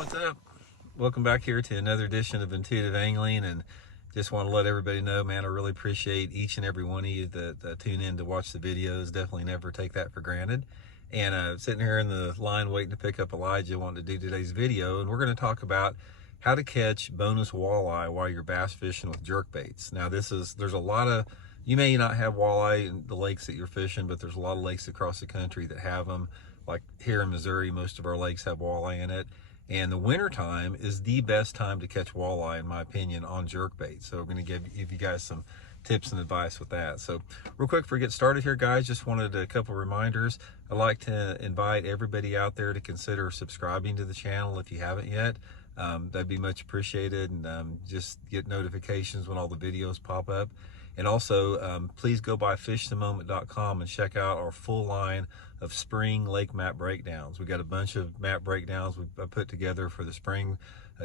what's up? Welcome back here to another edition of Intuitive Angling, and just want to let everybody know, man, I really appreciate each and every one of you that tune in to watch the videos. Definitely never take that for granted. And sitting here in the line waiting to pick up Elijah, wanting to do today's video, and we're going to talk about how to catch bonus walleye while you're bass fishing with jerk baits. Now, there's a lot of, you may not have walleye in the lakes that you're fishing, but there's a lot of lakes across the country that have them. Like here in Missouri, most of our lakes have walleye in it. And the winter time is the best time to catch walleye, in my opinion, on jerkbait. So we're going to give you guys some tips and advice with that. So real quick before we get started here, guys, just wanted a couple reminders. I'd like to invite everybody out there to consider subscribing to the channel if you haven't yet. That'd be much appreciated, and just get notifications when all the videos pop up. And also, please go by fishthemoment.com and check out our full line of spring lake map breakdowns. We got a bunch of map breakdowns we've put together for the spring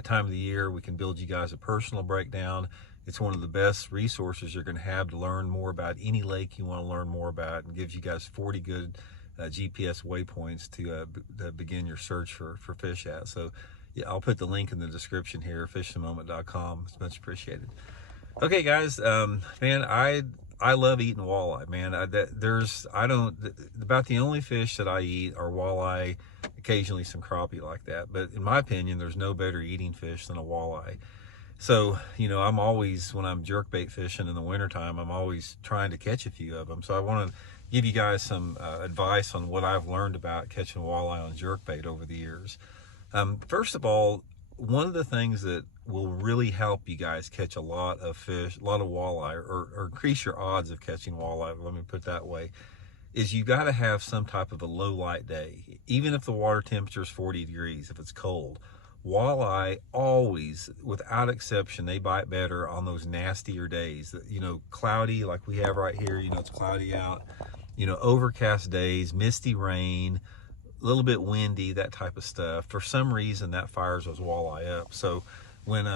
time of the year. We can build you guys a personal breakdown. It's one of the best resources you're going to have to learn more about any lake you want to learn more about, and gives you guys 40 good GPS waypoints to begin your search for fish at. So yeah, I'll put the link in the description here, fishthemoment.com. It's much appreciated. Okay, guys, man, I love eating walleye, man. About the only fish that I eat are walleye, occasionally some crappie like that. But in my opinion, there's no better eating fish than a walleye. So, you know, I'm always, when I'm jerkbait fishing in the wintertime, I'm always trying to catch a few of them. So I want to give you guys some advice on what I've learned about catching walleye on jerkbait over the years. First of all, one of the things that will really help you guys catch a lot of fish, a lot of walleye, or increase your odds of catching walleye, let me put it that way, is you got to have some type of a low light day. Even if the water temperature is 40 degrees, if it's cold, walleye always, without exception, they bite better on those nastier days. You know, cloudy like we have right here, you know, it's cloudy out, you know, overcast days, misty rain, a little bit windy, that type of stuff. For some reason, that fires those walleye up. So when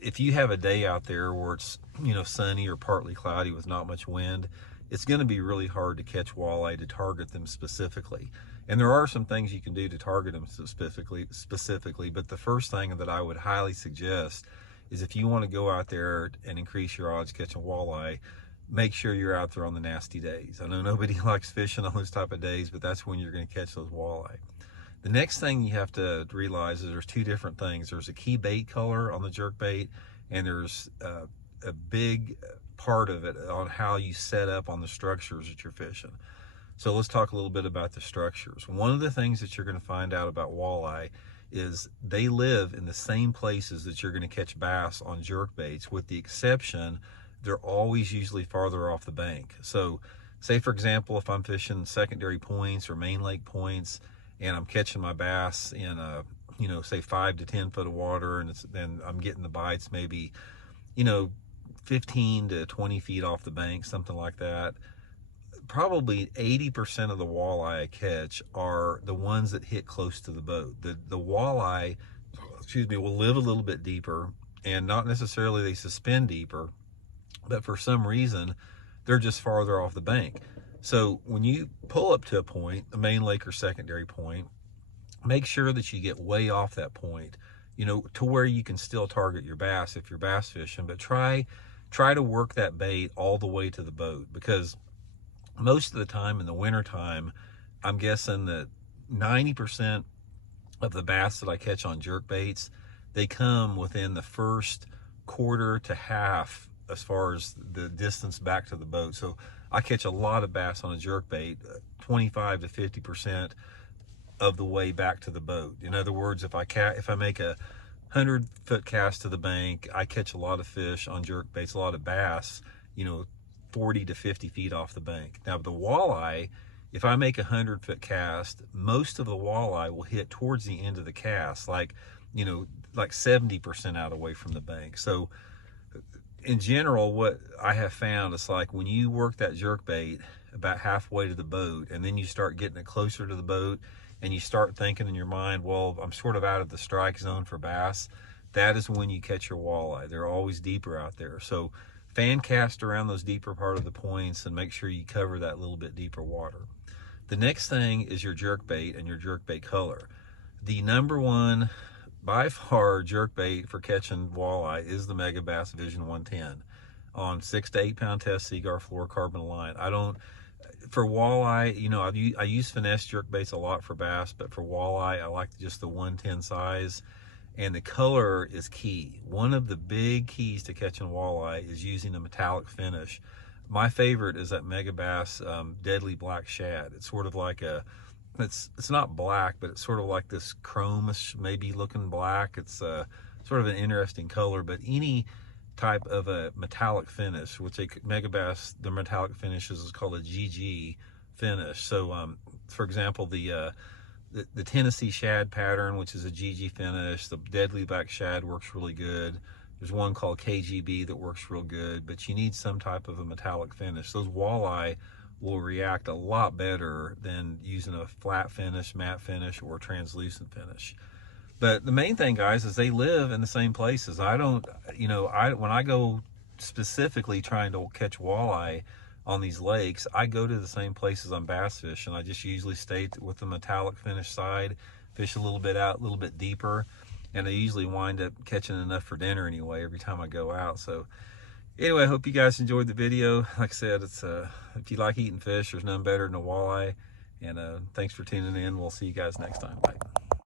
if you have a day out there where it's, you know, sunny or partly cloudy with not much wind, it's going to be really hard to catch walleye, to target them specifically. And there are some things you can do to target them specifically, but the first thing that I would highly suggest is, if you want to go out there and increase your odds catching walleye, make sure you're out there on the nasty days. I know nobody likes fishing on those type of days, but that's when you're going to catch those walleye. The next thing you have to realize is there's two different things. There's a key bait color on the jerkbait, and there's a big part of it on how you set up on the structures that you're fishing. So let's talk a little bit about the structures. One of the things that you're going to find out about walleye is they live in the same places that you're going to catch bass on jerkbaits, with the exception they're always usually farther off the bank. So say, for example, if I'm fishing secondary points or main lake points, and I'm catching my bass in you know, say 5 to 10 foot of water, and then I'm getting the bites maybe, you know, 15 to 20 feet off the bank, something like that. Probably 80% of the walleye I catch are the ones that hit close to the boat. The walleye, excuse me, will live a little bit deeper, and not necessarily they suspend deeper, but for some reason they're just farther off the bank. So when you pull up to a point, a main lake or secondary point, make sure that you get way off that point, you know, to where you can still target your bass if you're bass fishing. But try to work that bait all the way to the boat, because most of the time in the winter time, I'm guessing that 90% of the bass that I catch on jerk baits, they come within the first quarter to half as far as the distance back to the boat. So I catch a lot of bass on a jerk bait, 25 to 50% of the way back to the boat. In other words, if I make a 100-foot cast to the bank, I catch a lot of fish on jerk baits, a lot of bass, you know, 40 to 50 feet off the bank. Now the walleye, if I make a 100-foot cast, most of the walleye will hit towards the end of the cast, like, you know, like 70% out away from the bank. So in general, what I have found is, like, when you work that jerk bait about halfway to the boat, and then you start getting it closer to the boat, and you start thinking in your mind, well, I'm sort of out of the strike zone for bass, that is when you catch your walleye. They're always deeper out there. So fan cast around those deeper part of the points and make sure you cover that little bit deeper water. The next thing is your jerk bait and your jerk bait color. The number one by far jerkbait for catching walleye is the Megabass Vision 110 on 6 to 8 pound test Seaguar fluorocarbon line. I don't, for walleye, you know, I use finesse jerkbaits a lot for bass, but for walleye, I like just the 110 size. And the color is key. One of the big keys to catching walleye is using a metallic finish. My favorite is that Megabass Deadly Black Shad. It's sort of like a, it's not black, but it's sort of like this chromish, maybe looking black. It's sort of an interesting color, but any type of a metallic finish, which Megabass, the metallic finishes is called a GG finish. So, for example, the Tennessee shad pattern, which is a GG finish, the Deadly Black Shad works really good. There's one called KGB that works real good, but you need some type of a metallic finish. Those walleye will react a lot better than using a flat finish, matte finish, or translucent finish. But the main thing, guys, is they live in the same places. I don't, you know, when I go specifically trying to catch walleye on these lakes, I go to the same places on bass fishing. I just usually stay with the metallic finish side, fish a little bit out, a little bit deeper, and I usually wind up catching enough for dinner anyway every time I go out. So anyway, I hope you guys enjoyed the video. Like I said, it's if you like eating fish, there's none better than a walleye. And thanks for tuning in. We'll see you guys next time. Bye.